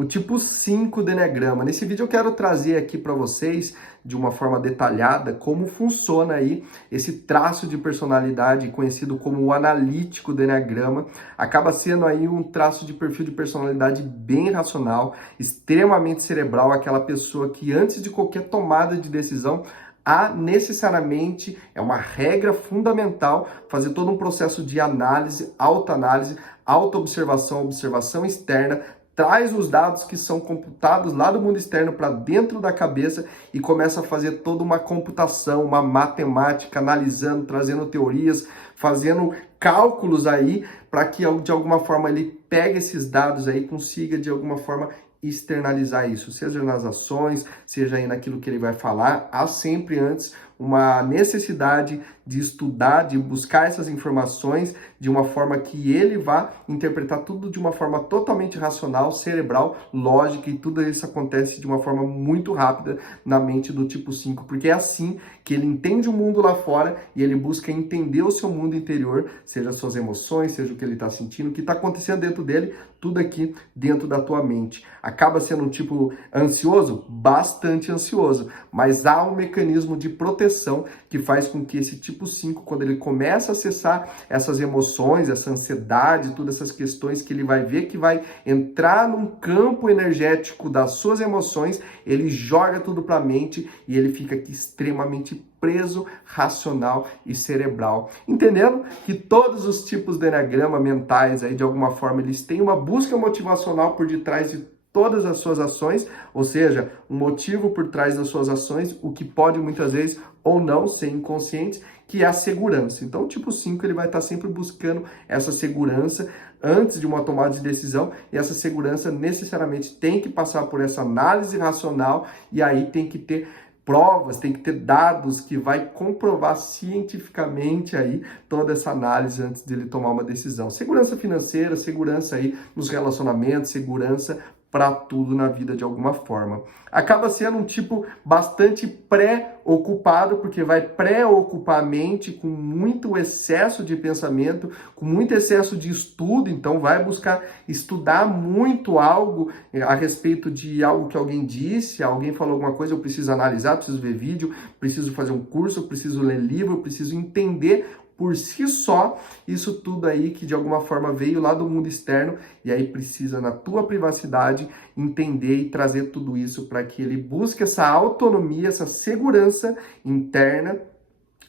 o tipo 5 do Eneagrama. Nesse vídeo eu quero trazer aqui para vocês, de uma forma detalhada, como funciona aí esse traço de personalidade conhecido como o analítico do Eneagrama. Acaba sendo aí um traço de perfil de personalidade bem racional, extremamente cerebral, aquela pessoa que antes de qualquer tomada de decisão, há necessariamente, é uma regra fundamental, fazer todo um processo de análise, autoanálise, autoobservação, observação externa, traz os dados que são computados lá do mundo externo para dentro da cabeça e começa a fazer toda uma computação, uma matemática, analisando, trazendo teorias, fazendo cálculos aí para que de alguma forma ele pegue esses dados aí e consiga de alguma forma externalizar isso, seja nas ações, seja aí naquilo que ele vai falar. Há sempre antes uma necessidade de estudar, de buscar essas informações de uma forma que ele vá interpretar tudo de uma forma totalmente racional, cerebral, lógica, e tudo isso acontece de uma forma muito rápida na mente do tipo 5, porque é assim que ele entende o mundo lá fora e ele busca entender o seu mundo interior, seja as suas emoções, seja o que ele está sentindo, o que está acontecendo dentro dele, tudo aqui dentro da tua mente. Acaba sendo um tipo ansioso? Bastante ansioso, mas há um mecanismo de proteção que faz com que esse tipo 5, quando ele começa a acessar essas emoções, essa ansiedade, todas essas questões que ele vai ver que vai entrar num campo energético das suas emoções, ele joga tudo para a mente e ele fica aqui extremamente preso, racional e cerebral. Entendendo que todos os tipos de eneagrama mentais aí, de alguma forma, eles têm uma busca motivacional por detrás de todas as suas ações, ou seja, um motivo por trás das suas ações, o que pode muitas vezes ou não ser inconsciente, que é a segurança. Então, o tipo 5 ele vai estar sempre buscando essa segurança antes de uma tomada de decisão, e essa segurança necessariamente tem que passar por essa análise racional, e aí tem que ter provas, tem que ter dados que vai comprovar cientificamente aí toda essa análise antes dele tomar uma decisão. Segurança financeira, segurança aí nos relacionamentos, segurança para tudo na vida de alguma forma. Acaba sendo um tipo bastante pré-ocupado, porque vai pré-ocupar a mente com muito excesso de pensamento, com muito excesso de estudo, então vai buscar estudar muito algo a respeito de algo que alguém disse, alguém falou alguma coisa, eu preciso analisar, preciso ver vídeo, preciso fazer um curso, preciso ler livro, preciso entender por si só, isso tudo aí que de alguma forma veio lá do mundo externo, e aí precisa na tua privacidade entender e trazer tudo isso para que ele busque essa autonomia, essa segurança interna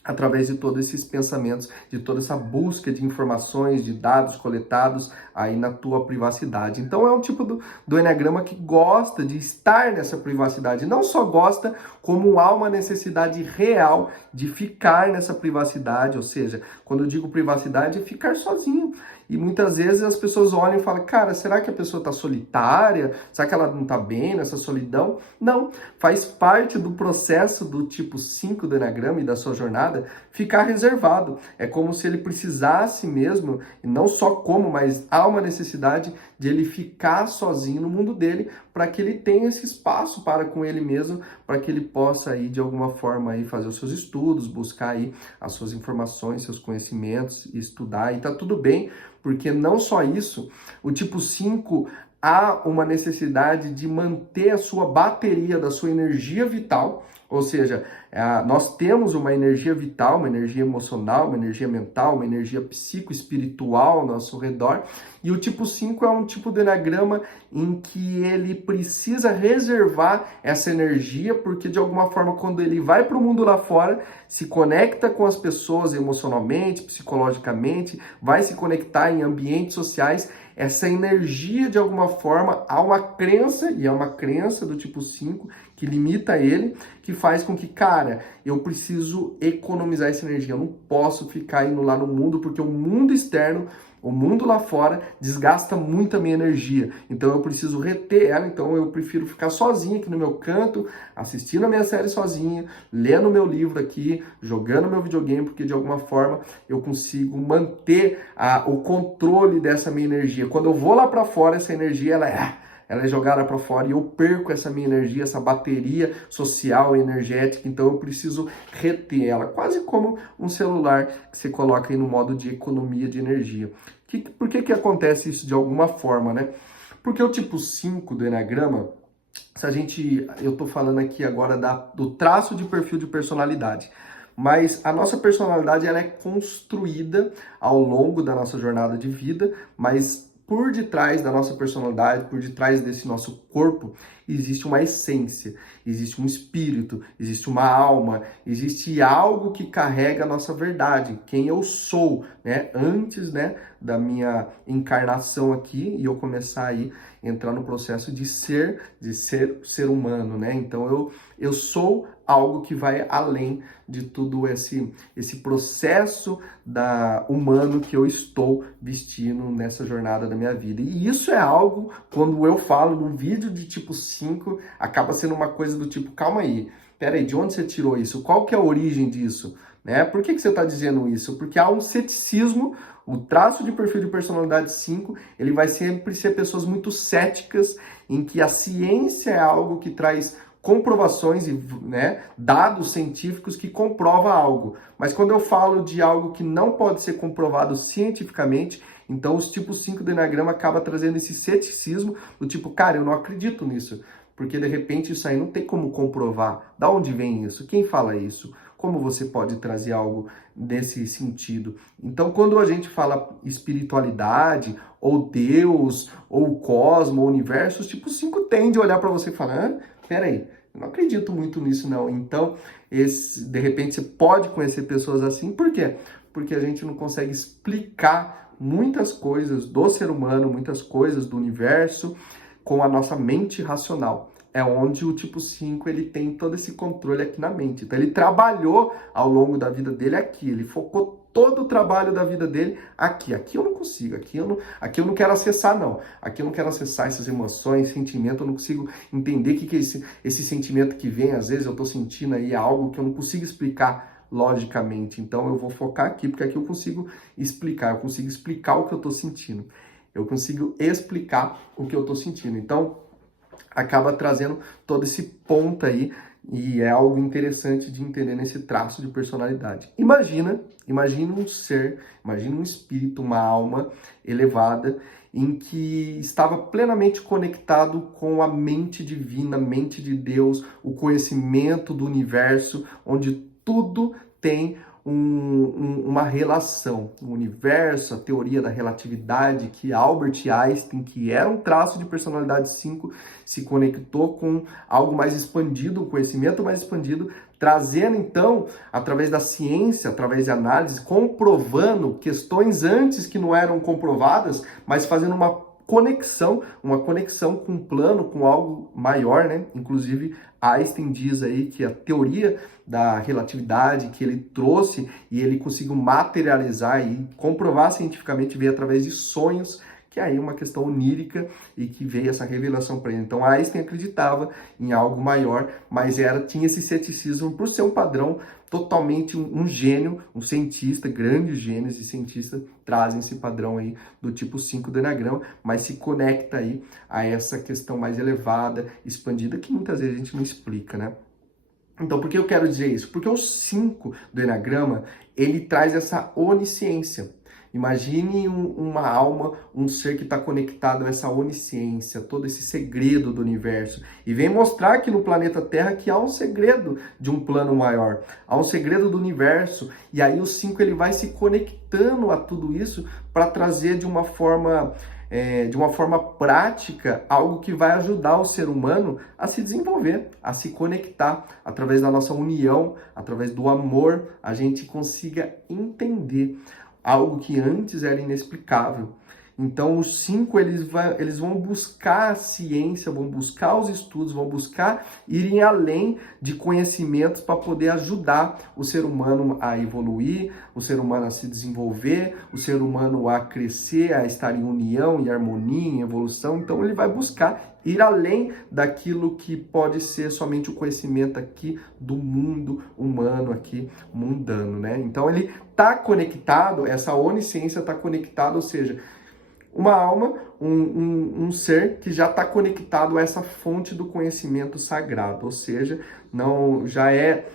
através de todos esses pensamentos, de toda essa busca de informações, de dados coletados aí na tua privacidade. Então é um tipo do eneagrama que gosta de estar nessa privacidade, não só gosta, como há uma necessidade real de ficar nessa privacidade, ou seja, quando eu digo privacidade, é ficar sozinho. E muitas vezes as pessoas olham e falam, cara, será que a pessoa está solitária? Será que ela não está bem nessa solidão? Não, faz parte do processo do tipo 5 do eneagrama e da sua jornada ficar reservado. É como se ele precisasse mesmo, e não só como, mas há uma necessidade de ele ficar sozinho no mundo dele, para que ele tenha esse espaço para com ele mesmo, para que ele possa aí de alguma forma aí fazer os seus estudos, buscar aí as suas informações, seus conhecimentos, estudar, e tá tudo bem, porque não só isso, o tipo 5 há uma necessidade de manter a sua bateria da sua energia vital, ou seja, nós temos uma energia vital, uma energia emocional, uma energia mental, uma energia psicoespiritual ao nosso redor, e o tipo 5 é um tipo de eneagrama em que ele precisa reservar essa energia, porque de alguma forma quando ele vai para o mundo lá fora, se conecta com as pessoas emocionalmente, psicologicamente, vai se conectar em ambientes sociais, essa energia de alguma forma, há uma crença, e é uma crença do tipo 5 que limita ele, que faz com que, cara, eu preciso economizar essa energia, eu não posso ficar indo lá no mundo, porque o mundo externo, o mundo lá fora desgasta muito a minha energia, então eu preciso reter ela, então eu prefiro ficar sozinho aqui no meu canto, assistindo a minha série sozinho, lendo meu livro aqui, jogando meu videogame, porque de alguma forma eu consigo manter o controle dessa minha energia. Quando eu vou lá para fora, essa energia ela é jogada para fora e eu perco essa minha energia, essa bateria social e energética, então eu preciso reter ela, quase como um celular que você coloca aí no modo de economia de energia. Por que acontece isso de alguma forma, né? Porque o tipo 5 do Eneagrama, eu tô falando aqui agora do traço de perfil de personalidade, mas a nossa personalidade ela é construída ao longo da nossa jornada de vida, mas por detrás da nossa personalidade, por detrás desse nosso corpo, existe uma essência, existe um espírito, existe uma alma, existe algo que carrega a nossa verdade, quem eu sou, né? Antes, né, da minha encarnação aqui e eu começar aí entrar no processo de ser ser humano, né? Então eu sou algo que vai além de tudo esse processo humano que eu estou vestindo nessa jornada da minha vida. E isso é algo, quando eu falo no vídeo de tipo 5, acaba sendo uma coisa do tipo, calma aí, peraí, de onde você tirou isso? Qual que é a origem disso? Né? Por que você está dizendo isso? Porque há um ceticismo. O traço de perfil de personalidade 5, ele vai sempre ser pessoas muito céticas, em que a ciência é algo que traz comprovações e, né, dados científicos que comprova algo. Mas quando eu falo de algo que não pode ser comprovado cientificamente, então os tipos 5 do Eneagrama acaba trazendo esse ceticismo do tipo, cara, eu não acredito nisso. Porque de repente isso aí não tem como comprovar. Da onde vem isso? Quem fala isso? Como você pode trazer algo desse sentido? Então, quando a gente fala espiritualidade, ou Deus, ou cosmo, ou universo, os tipos 5 tende a olhar para você e falar, peraí, eu não acredito muito nisso não. Então, de repente você pode conhecer pessoas assim, por quê? Porque a gente não consegue explicar muitas coisas do ser humano, muitas coisas do universo, com a nossa mente racional. É onde o tipo 5 ele tem todo esse controle aqui na mente. Então ele trabalhou ao longo da vida dele aqui, ele focou todo o trabalho da vida dele aqui. Aqui eu não consigo, aqui eu não quero acessar não. Aqui eu não quero acessar essas emoções, sentimentos, eu não consigo entender o que é esse sentimento que vem, às vezes eu tô sentindo aí algo que eu não consigo explicar logicamente. Então eu vou focar aqui, porque aqui eu consigo explicar o que eu tô sentindo. Eu consigo explicar o que eu tô sentindo. Então, acaba trazendo todo esse ponto aí e é algo interessante de entender nesse traço de personalidade. Imagina um ser, imagina um espírito, uma alma elevada em que estava plenamente conectado com a mente divina, a mente de Deus, o conhecimento do universo, onde tudo tem uma relação. O universo, a teoria da relatividade, que Albert Einstein, que era um traço de personalidade 5, se conectou com algo mais expandido, um conhecimento mais expandido, trazendo então, através da ciência, através de análise, comprovando questões antes que não eram comprovadas, mas fazendo uma conexão com um plano, com algo maior, né? Inclusive, Einstein diz aí que a teoria da relatividade que ele trouxe e ele conseguiu materializar e comprovar cientificamente veio através de sonhos, que aí é uma questão onírica e que veio essa revelação para ele. Então Einstein acreditava em algo maior, mas tinha esse ceticismo por ser um padrão totalmente um gênio, um cientista, grandes gênios e cientistas trazem esse padrão aí do tipo 5 do Eneagrama, mas se conecta aí a essa questão mais elevada, expandida, que muitas vezes a gente não explica, né? Então, por que eu quero dizer isso? Porque o 5 do Eneagrama, ele traz essa onisciência. Imagine uma alma, um ser que está conectado a essa onisciência, todo esse segredo do universo. E vem mostrar aqui no planeta Terra que há um segredo de um plano maior. Há um segredo do universo. E aí o 5 ele vai se conectando a tudo isso para trazer de uma forma prática, algo que vai ajudar o ser humano a se desenvolver, a se conectar através da nossa união, através do amor, a gente consiga entender algo que antes era inexplicável. Então, os 5, eles vão buscar a ciência, vão buscar os estudos, vão buscar irem além de conhecimentos para poder ajudar o ser humano a evoluir, o ser humano a se desenvolver, o ser humano a crescer, a estar em união, em harmonia, em evolução. Então, ele vai buscar ir além daquilo que pode ser somente o conhecimento aqui do mundo humano, aqui mundano, né? Então, ele está conectado, essa onisciência está conectada, ou seja, uma alma, um ser que já está conectado a essa fonte do conhecimento sagrado, ou seja, não já é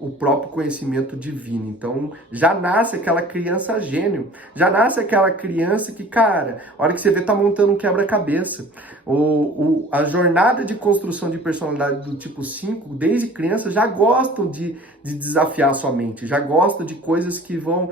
o próprio conhecimento divino. Então, já nasce aquela criança gênio, já nasce aquela criança que, cara, a hora que você vê, tá montando um quebra-cabeça. A jornada de construção de personalidade do tipo 5, desde criança, já gostam de desafiar a sua mente, já gostam de coisas que vão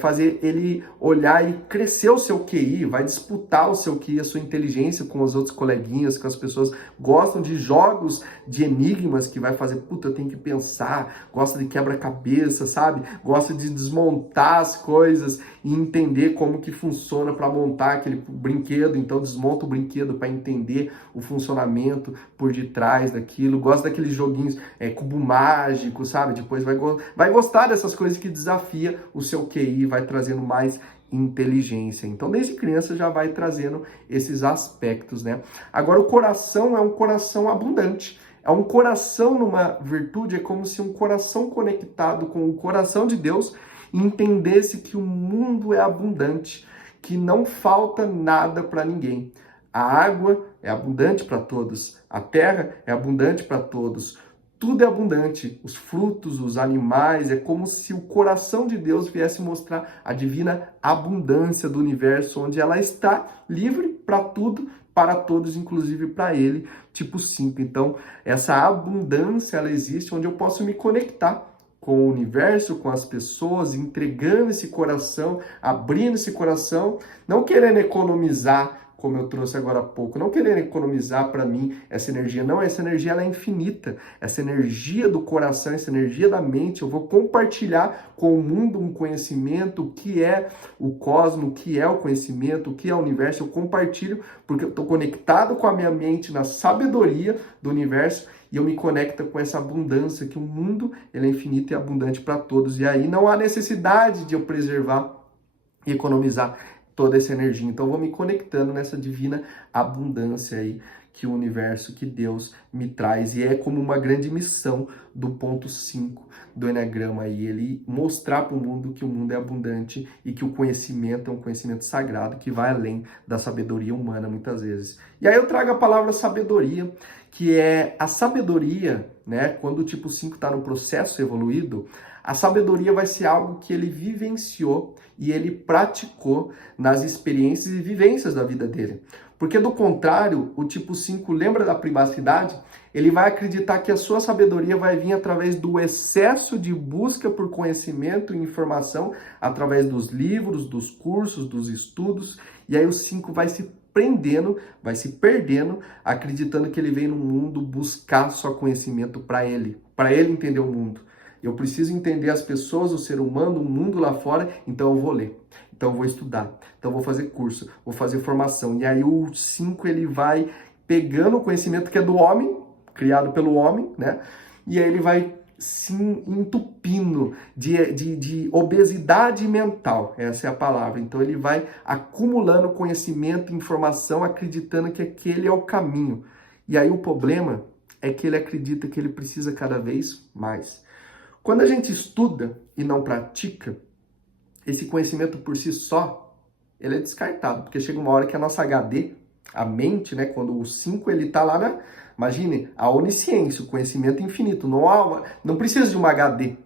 fazer ele olhar e crescer o seu QI, vai disputar o seu QI, a sua inteligência com os outros coleguinhas, com as pessoas, gostam de jogos de enigmas que vai fazer, puta, eu tenho que pensar, gosta de quebra-cabeça, sabe? Gosta de desmontar as coisas e entender como que funciona para montar aquele brinquedo, então desmonta o brinquedo para entender o funcionamento por detrás daquilo, gosta daqueles joguinhos cubo mágico, sabe? Depois vai gostar dessas coisas que desafia o seu QI, vai trazendo mais inteligência. Então, desde criança já vai trazendo esses aspectos, né? Agora, o coração é um coração abundante. É um coração numa virtude, é como se um coração conectado com o coração de Deus entendesse que o mundo é abundante, que não falta nada para ninguém. A água é abundante para todos, a terra é abundante para todos, tudo é abundante, os frutos, os animais, é como se o coração de Deus viesse mostrar a divina abundância do universo, onde ela está livre para tudo, para todos, inclusive para ele, tipo 5. Então, essa abundância, ela existe onde eu posso me conectar com o universo, com as pessoas, entregando esse coração, abrindo esse coração, não querendo economizar, como eu trouxe agora há pouco, não querendo economizar para mim essa energia, não, essa energia ela é infinita, essa energia do coração, essa energia da mente, eu vou compartilhar com o mundo um conhecimento, o que é o cosmos, o que é o conhecimento, o que é o universo, eu compartilho porque eu estou conectado com a minha mente na sabedoria do universo e eu me conecto com essa abundância, que o mundo ele é infinito e abundante para todos, e aí não há necessidade de eu preservar e economizar toda essa energia. Então, eu vou me conectando nessa divina abundância aí que o universo, que Deus me traz. E é como uma grande missão do ponto 5 do Eneagrama aí, ele mostrar para o mundo que o mundo é abundante e que o conhecimento é um conhecimento sagrado que vai além da sabedoria humana muitas vezes. E aí eu trago a palavra sabedoria, que é a sabedoria, né? Quando o tipo 5 está no processo evoluído, a sabedoria vai ser algo que ele vivenciou e ele praticou nas experiências e vivências da vida dele. Porque, do contrário, o tipo 5 lembra da privacidade, ele vai acreditar que a sua sabedoria vai vir através do excesso de busca por conhecimento e informação, através dos livros, dos cursos, dos estudos, e aí o 5 vai se prendendo, vai se perdendo, acreditando que ele vem no mundo buscar só conhecimento para ele entender o mundo. Eu preciso entender as pessoas, o ser humano, o mundo lá fora, então eu vou ler, então eu vou estudar, então eu vou fazer curso, vou fazer formação. E aí o 5 ele vai pegando o conhecimento que é do homem, criado pelo homem, né? E aí ele vai se entupindo de obesidade mental, essa é a palavra. Então ele vai acumulando conhecimento, informação, acreditando que aquele é o caminho. E aí o problema é que ele acredita que ele precisa cada vez mais. Quando a gente estuda e não pratica, esse conhecimento por si só, ele é descartado, porque chega uma hora que a nossa HD, a mente, né, quando o 5 ele tá lá na, imagine, a onisciência, o conhecimento infinito, não precisa de uma HD,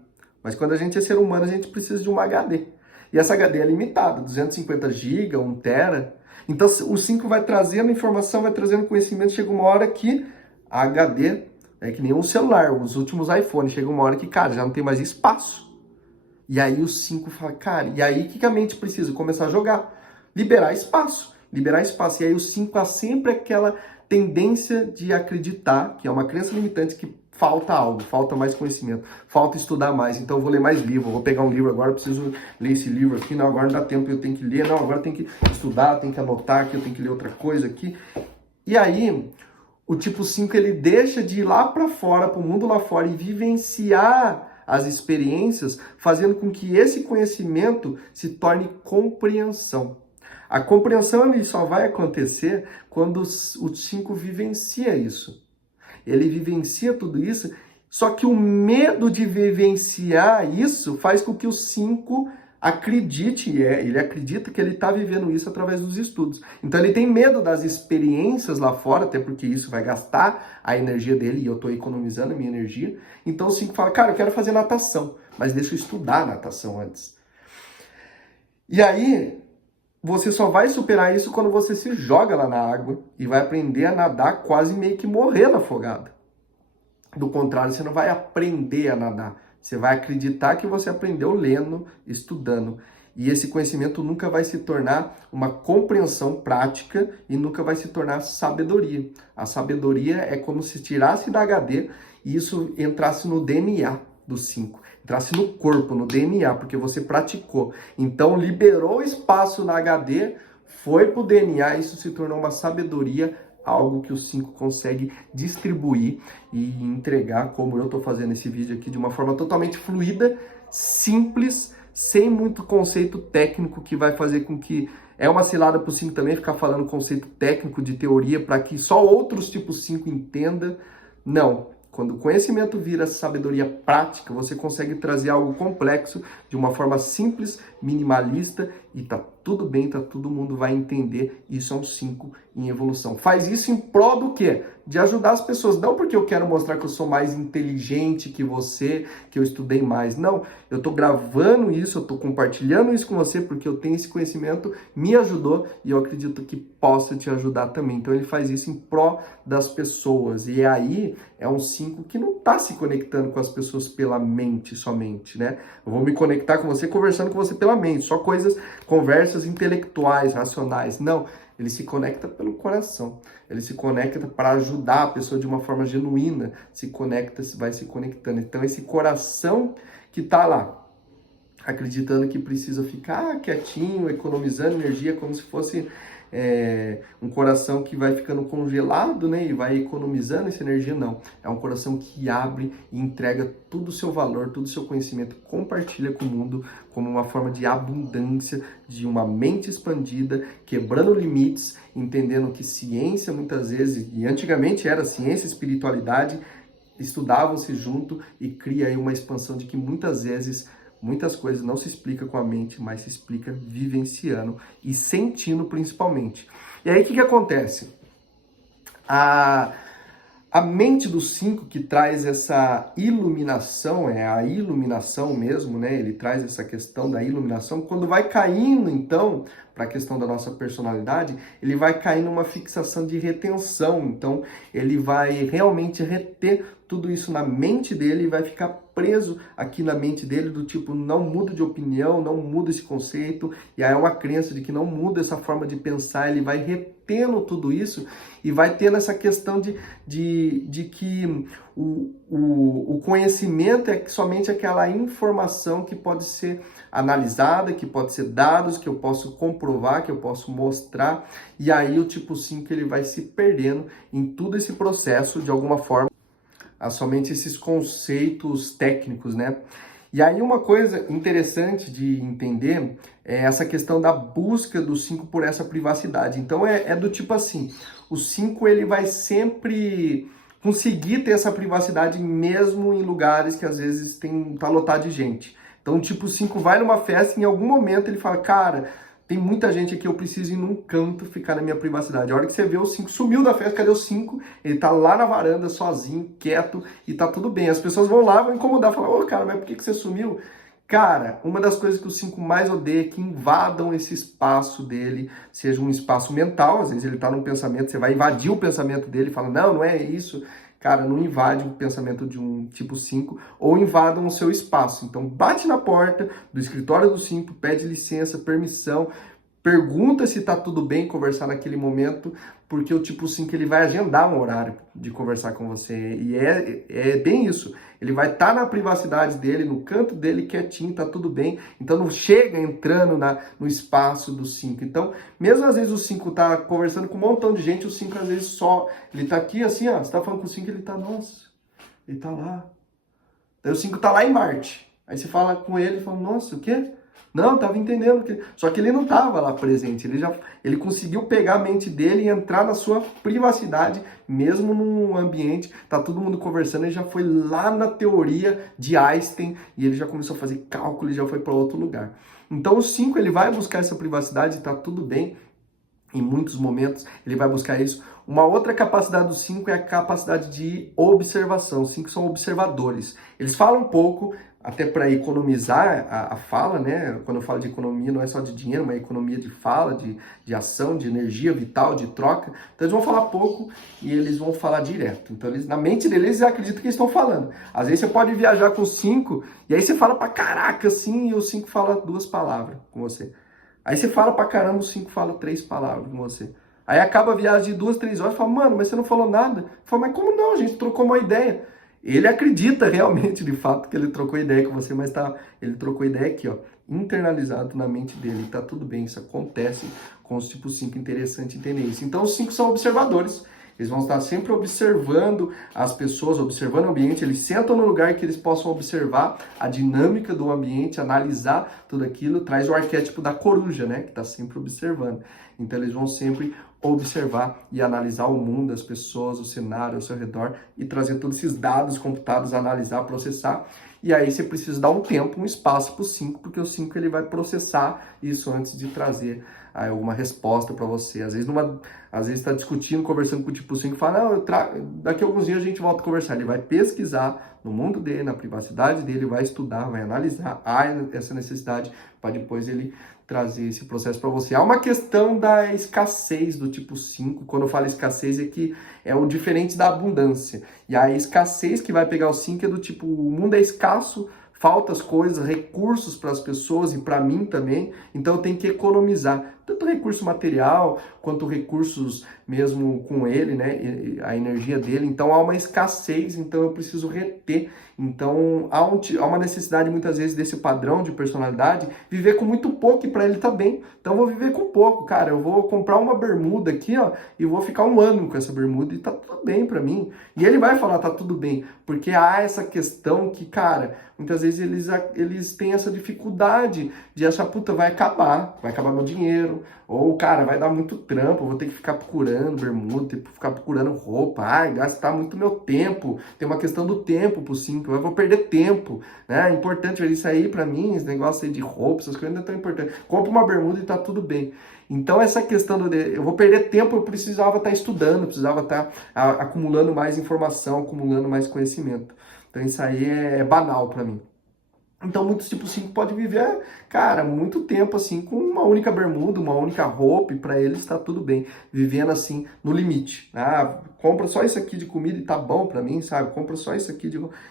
mas quando a gente é ser humano, a gente precisa de uma HD. E essa HD é limitada, 250 GB, 1 tera. Então o 5 vai trazendo informação, vai trazendo conhecimento, chega uma hora que a HD é que nem um celular, os últimos iPhones, chega uma hora que, cara, já não tem mais espaço. E aí o 5 fala, cara, e aí o que a mente precisa? Começar a jogar, liberar espaço. E aí o 5 há sempre aquela tendência de acreditar, que é uma crença limitante, que falta algo, falta mais conhecimento, falta estudar mais, então eu vou ler mais livro, eu vou pegar um livro agora, eu preciso ler esse livro aqui, não, agora não dá tempo, eu tenho que ler, não, agora eu tenho que estudar, tenho que anotar aqui, eu tenho que ler outra coisa aqui. E aí o tipo 5 ele deixa de ir lá para fora, para o mundo lá fora e vivenciar as experiências, fazendo com que esse conhecimento se torne compreensão. A compreensão ele só vai acontecer quando o 5 vivencia isso. Ele vivencia tudo isso, só que o medo de vivenciar isso faz com que o 5 acredite, ele acredita que ele está vivendo isso através dos estudos. Então ele tem medo das experiências lá fora, até porque isso vai gastar a energia dele e eu estou economizando a minha energia. Então o 5 fala, cara, eu quero fazer natação, mas deixa eu estudar natação antes. E aí, você só vai superar isso quando você se joga lá na água e vai aprender a nadar quase meio que morrendo afogado. Do contrário, você não vai aprender a nadar. Você vai acreditar que você aprendeu lendo, estudando. E esse conhecimento nunca vai se tornar uma compreensão prática e nunca vai se tornar sabedoria. A sabedoria é como se tirasse da HD e isso entrasse no DNA do 5. Entrasse no corpo, no DNA, porque você praticou. Então, liberou espaço na HD, foi para o DNA, isso se tornou uma sabedoria, algo que o 5 consegue distribuir e entregar, como eu estou fazendo esse vídeo aqui, de uma forma totalmente fluida, simples, sem muito conceito técnico que vai fazer com que... É uma cilada para o 5 também ficar falando conceito técnico de teoria para que só outros tipos 5 entendam. Não. Quando o conhecimento vira sabedoria prática, você consegue trazer algo complexo de uma forma simples, minimalista e tá tudo bem, todo mundo vai entender. Isso é um 5 em evolução. Faz isso em prol do quê? De ajudar as pessoas. Não porque eu quero mostrar que eu sou mais inteligente que você, que eu estudei mais. Não, eu tô gravando isso, eu tô compartilhando isso com você porque eu tenho esse conhecimento, me ajudou e eu acredito que possa te ajudar também. Então ele faz isso em prol das pessoas. E aí é um 5 que não tá se conectando com as pessoas pela mente somente, né? Eu vou me conectar com você conversando com você pela mente, só conversas intelectuais, racionais. Não, ele se conecta pelo coração. Ele se conecta para ajudar a pessoa de uma forma genuína, se conecta, vai se conectando. Então esse coração que tá lá, acreditando que precisa ficar quietinho, economizando energia, como se fosse um coração que vai ficando congelado, né, e vai economizando essa energia, não. É um coração que abre e entrega todo o seu valor, todo o seu conhecimento, compartilha com o mundo como uma forma de abundância, de uma mente expandida, quebrando limites, entendendo que ciência muitas vezes, e antigamente era ciência e espiritualidade, estudavam-se junto e cria aí uma expansão de que muitas vezes muitas coisas não se explica com a mente, mas se explica vivenciando e sentindo principalmente. E aí o que acontece? A mente do 5 que traz essa iluminação, é a iluminação mesmo, né? Ele traz essa questão da iluminação. Quando vai caindo, então, para a questão da nossa personalidade, ele vai cair numa fixação de retenção. Então, ele vai realmente reter tudo isso na mente dele e vai ficar preso aqui na mente dele do tipo, não muda de opinião, não muda esse conceito. E aí é uma crença de que não muda essa forma de pensar, ele vai retendo tudo isso e vai tendo essa questão de que o conhecimento é somente aquela informação que pode ser analisada, que pode ser dados, que eu posso comprovar, que eu posso mostrar, e aí o tipo 5 ele vai se perdendo em todo esse processo, de alguma forma, a somente esses conceitos técnicos, né? E aí uma coisa interessante de entender é essa questão da busca do 5 por essa privacidade. Então é do tipo assim, o 5 ele vai sempre conseguir ter essa privacidade mesmo em lugares que às vezes tá lotado de gente. Então tipo, o 5 vai numa festa e em algum momento ele fala, cara, tem muita gente aqui, eu preciso ir num canto, ficar na minha privacidade. A hora que você vê o 5, sumiu da festa, cadê o 5? Ele tá lá na varanda, sozinho, quieto, e tá tudo bem. As pessoas vão lá, vão incomodar, falar, ô cara, mas por que você sumiu? Cara, uma das coisas que o 5 mais odeia é que invadam esse espaço dele, seja um espaço mental, às vezes ele tá num pensamento, você vai invadir o pensamento dele e fala, não é isso. Cara, não invade o pensamento de um tipo 5 ou invadam o seu espaço. Então, bate na porta do escritório do 5, pede licença, permissão, pergunta se tá tudo bem conversar naquele momento, porque o tipo 5 ele vai agendar um horário de conversar com você. E é bem isso. Ele vai estar na privacidade dele, no canto dele, quietinho, tá tudo bem. Então não chega entrando no espaço do 5. Então, mesmo às vezes o 5 tá conversando com um montão de gente, o 5 às vezes só, ele tá aqui assim, ó, você tá falando com o 5, ele tá, nossa, ele tá lá. Daí o 5 tá lá em Marte. Aí você fala com ele e fala, nossa, o quê? Não, estava entendendo que. Só que ele não estava lá presente. Ele conseguiu pegar a mente dele e entrar na sua privacidade, mesmo num ambiente. Tá todo mundo conversando. Ele já foi lá na teoria de Einstein e ele já começou a fazer cálculo e já foi para outro lugar. Então o 5 ele vai buscar essa privacidade, tá tudo bem. Em muitos momentos ele vai buscar isso. Uma outra capacidade do 5 é a capacidade de observação. Os 5 são observadores. Eles falam pouco, até para economizar a fala, né? Quando eu falo de economia, não é só de dinheiro, mas é economia de fala, de ação, de energia vital, de troca. Então eles vão falar pouco e eles vão falar direto. Então na mente deles eles acreditam que eles estão falando. Às vezes você pode viajar com 5 e aí você fala pra caraca assim e o 5 fala 2 palavras com você. Aí você fala pra caramba, o 5 fala 3 palavras com você. Aí acaba a viagem de 2, 3 horas e fala, mano, mas você não falou nada. Fala, mas como não? A gente trocou uma ideia. Ele acredita realmente, de fato, que ele trocou ideia com você, mas ele trocou ideia aqui, ó, internalizado na mente dele. Tá tudo bem, isso acontece com os tipos 5, interessante entender isso. Então os 5 são observadores. Eles vão estar sempre observando as pessoas, observando o ambiente. Eles sentam no lugar que eles possam observar a dinâmica do ambiente, analisar tudo aquilo. Traz o arquétipo da coruja, né? Que está sempre observando. Então eles vão sempre observar e analisar o mundo, as pessoas, o cenário ao seu redor e trazer todos esses dados computados, analisar, processar. E aí você precisa dar um tempo, um espaço para o 5, porque o 5 ele vai processar isso antes de trazer uma resposta para você. Às vezes está discutindo, conversando com o tipo 5 e fala, não, daqui a alguns dias a gente volta a conversar. Ele vai pesquisar no mundo dele, na privacidade dele, vai estudar, vai analisar essa necessidade para depois ele trazer esse processo para você. Há uma questão da escassez do tipo 5. Quando eu falo escassez é que é o diferente da abundância. E a escassez que vai pegar o 5 é do tipo, o mundo é escasso, faltam as coisas, recursos para as pessoas e para mim também, então eu tenho que economizar, tanto recurso material, quanto recursos mesmo com ele, né, a energia dele, então há uma escassez, então eu preciso reter, então há uma necessidade muitas vezes desse padrão de personalidade, viver com muito pouco e para ele tá bem, então eu vou viver com pouco, cara, eu vou comprar uma bermuda aqui, ó, e vou ficar um ano com essa bermuda e tá tudo bem para mim, e ele vai falar, tá tudo bem, porque há essa questão que, cara, muitas vezes eles têm essa dificuldade de achar, puta, vai acabar meu dinheiro, ou, cara, vai dar muito trampo, eu vou ter que ficar procurando bermuda, ter que ficar procurando roupa, gastar muito meu tempo, tem uma questão do tempo pro 5, eu vou perder tempo, né, é importante ver isso aí pra mim, esse negócio aí de roupa, essas coisas não é tão importante, compra uma bermuda e tá tudo bem. Então essa questão eu vou perder tempo, eu precisava estar estudando, precisava estar acumulando mais informação, acumulando mais conhecimento. Então isso aí é banal para mim. Então muitos tipos 5 podem viver, cara, muito tempo assim, com uma única bermuda, uma única roupa, e para eles está tudo bem, vivendo assim no limite. Compra só isso aqui de comida e tá bom para mim, sabe? Compra só isso aqui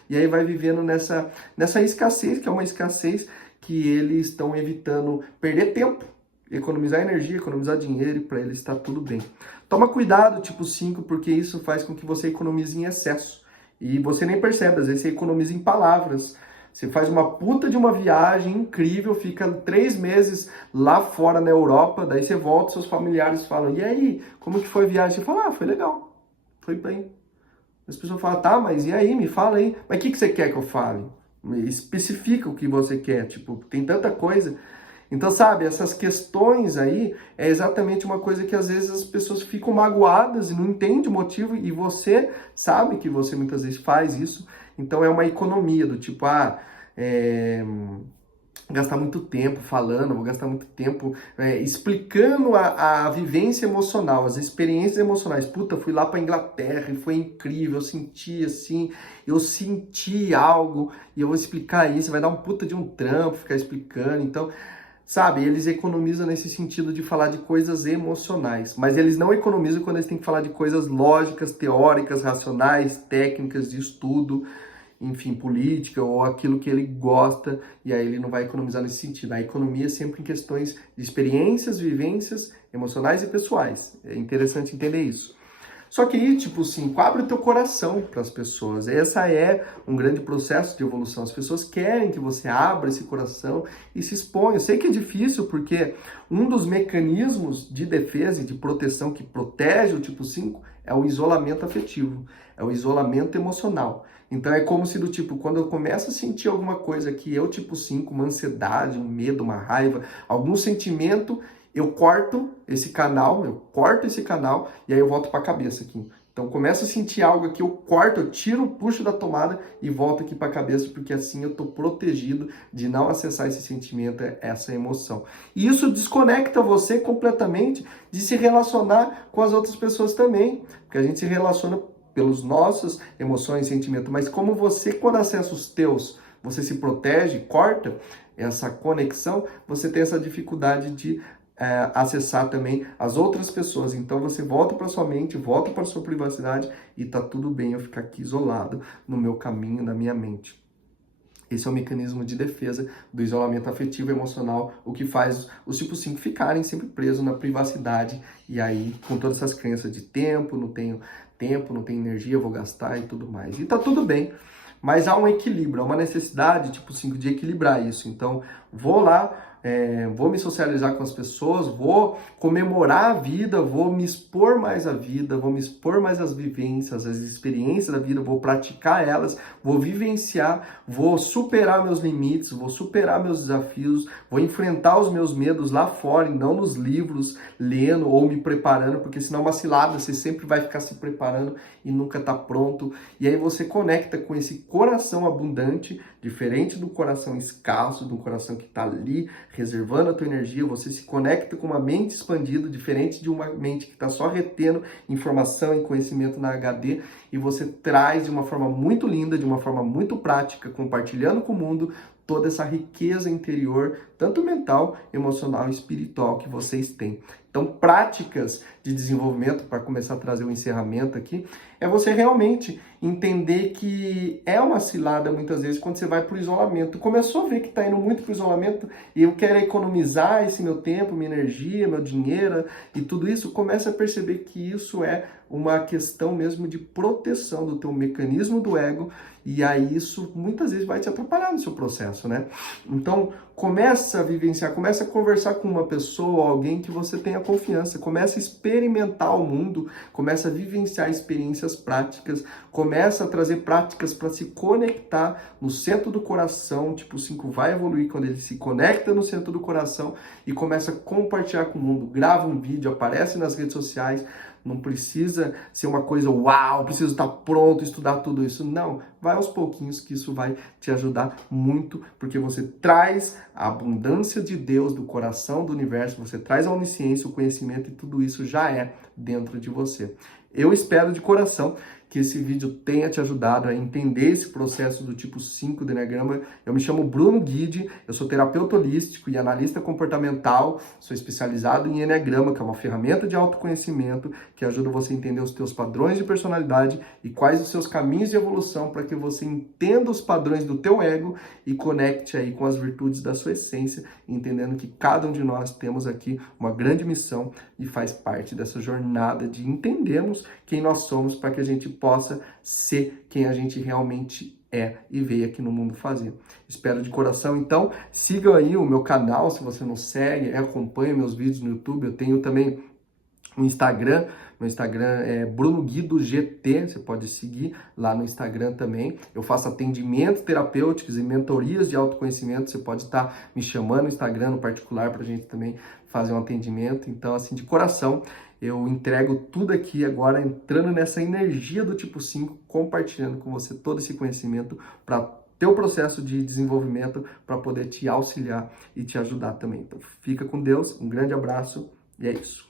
e aí vai vivendo nessa escassez, que é uma escassez que eles estão evitando perder tempo, economizar energia, economizar dinheiro, e para eles está tudo bem. Toma cuidado, tipo 5, porque isso faz com que você economize em excesso. E você nem percebe, às vezes você economiza em palavras. Você faz uma puta de uma viagem incrível, fica 3 meses lá fora na Europa, daí você volta, seus familiares falam, e aí, como que foi a viagem? Você fala, foi legal, foi bem. As pessoas falam, tá, mas e aí, me fala aí. Mas o que você quer que eu fale? Especifica o que você quer, tipo, tem tanta coisa. Então, sabe, essas questões aí é exatamente uma coisa que às vezes as pessoas ficam magoadas e não entendem o motivo, e você sabe que você muitas vezes faz isso, então é uma economia do tipo, gastar muito tempo falando, vou gastar muito tempo explicando a vivência emocional, as experiências emocionais. Puta, fui lá para Inglaterra e foi incrível, eu senti assim, eu senti algo e eu vou explicar isso, vai dar um puta de um trampo ficar explicando, então... Sabe, eles economizam nesse sentido de falar de coisas emocionais, mas eles não economizam quando eles têm que falar de coisas lógicas, teóricas, racionais, técnicas de estudo, enfim, política ou aquilo que ele gosta, e aí ele não vai economizar nesse sentido. A economia é sempre em questões de experiências, vivências emocionais e pessoais. É interessante entender isso. Só que aí, tipo 5, abre o teu coração para as pessoas. Essa é um grande processo de evolução. As pessoas querem que você abra esse coração e se exponha. Eu sei que é difícil, porque um dos mecanismos de defesa e de proteção que protege o tipo 5 é o isolamento afetivo, é o isolamento emocional. Então é como se do tipo, quando eu começo a sentir alguma coisa que eu, tipo 5, uma ansiedade, um medo, uma raiva, algum sentimento, eu corto esse canal e aí eu volto para a cabeça aqui. Então começo a sentir algo aqui, eu corto, eu tiro, puxo da tomada e volto aqui para a cabeça, porque assim eu estou protegido de não acessar esse sentimento, essa emoção. E isso desconecta você completamente de se relacionar com as outras pessoas também, porque a gente se relaciona pelas nossas emoções e sentimentos, mas como você, quando acessa os teus, você se protege, corta essa conexão, você tem essa dificuldade de acessar também as outras pessoas. Então você volta para sua mente, volta para sua privacidade e tá tudo bem eu ficar aqui isolado no meu caminho, na minha mente. Esse é o mecanismo de defesa do isolamento afetivo e emocional, o que faz os tipos 5 ficarem sempre presos na privacidade e aí com todas essas crenças de não tenho tempo, não tenho energia, vou gastar e tudo mais. E tá tudo bem, mas há um equilíbrio, há uma necessidade, tipo 5, de equilibrar isso. Então, vou lá, vou me socializar com as pessoas, vou comemorar a vida, vou me expor mais à vida, vou me expor mais às vivências, às experiências da vida, vou praticar elas, vou vivenciar, vou superar meus limites, vou superar meus desafios, vou enfrentar os meus medos lá fora e não nos livros, lendo ou me preparando, porque senão é uma cilada, você sempre vai ficar se preparando e nunca tá pronto. E aí você conecta com esse coração abundante, diferente do coração escasso, do coração que tá ali, reservando a tua energia, você se conecta com uma mente expandida, diferente de uma mente que está só retendo informação e conhecimento na HD, e você traz de uma forma muito linda, de uma forma muito prática, compartilhando com o mundo toda essa riqueza interior, tanto mental, emocional e espiritual que vocês têm. Então, práticas de desenvolvimento, para começar a trazer o encerramento aqui, é você realmente entender que é uma cilada muitas vezes quando você vai para o isolamento. Começou a ver que está indo muito para o isolamento e eu quero economizar esse meu tempo, minha energia, meu dinheiro e tudo isso, começa a perceber que isso é uma questão mesmo de proteção do teu mecanismo do ego, e aí isso muitas vezes vai te atrapalhar no seu processo, né? Então, começa a vivenciar, começa a conversar com uma pessoa, alguém que você tenha confiança, começa a experimentar o mundo, começa a vivenciar experiências práticas, começa a trazer práticas para se conectar no centro do coração. Tipo 5 vai evoluir quando ele se conecta no centro do coração e começa a compartilhar com o mundo, grava um vídeo, aparece nas redes sociais. Não precisa ser uma coisa, uau, preciso estar pronto, estudar tudo isso. Não, vai aos pouquinhos que isso vai te ajudar muito, porque você traz a abundância de Deus, do coração do universo, você traz a onisciência, o conhecimento e tudo isso já é dentro de você. Eu espero de coração que esse vídeo tenha te ajudado a entender esse processo do tipo 5 do Enneagrama. Eu me chamo Bruno Guide, eu sou terapeuta holístico e analista comportamental, sou especializado em Enneagrama, que é uma ferramenta de autoconhecimento que ajuda você a entender os teus padrões de personalidade e quais os seus caminhos de evolução para que você entenda os padrões do teu ego e conecte aí com as virtudes da sua essência, entendendo que cada um de nós temos aqui uma grande missão e faz parte dessa jornada de entendermos quem nós somos para que a gente possa ser quem a gente realmente é e veio aqui no mundo fazer. Espero de coração, então, sigam aí o meu canal, se você não segue, acompanhe meus vídeos no YouTube, eu tenho também um Instagram, meu Instagram é Bruno Guido GT, você pode seguir lá no Instagram também. Eu faço atendimentos terapêuticos e mentorias de autoconhecimento, você pode estar me chamando no Instagram no particular para a gente também fazer um atendimento. Então, assim, de coração, eu entrego tudo aqui agora, entrando nessa energia do tipo 5, compartilhando com você todo esse conhecimento para teu processo de desenvolvimento, para poder te auxiliar e te ajudar também. Então, fica com Deus, um grande abraço e é isso.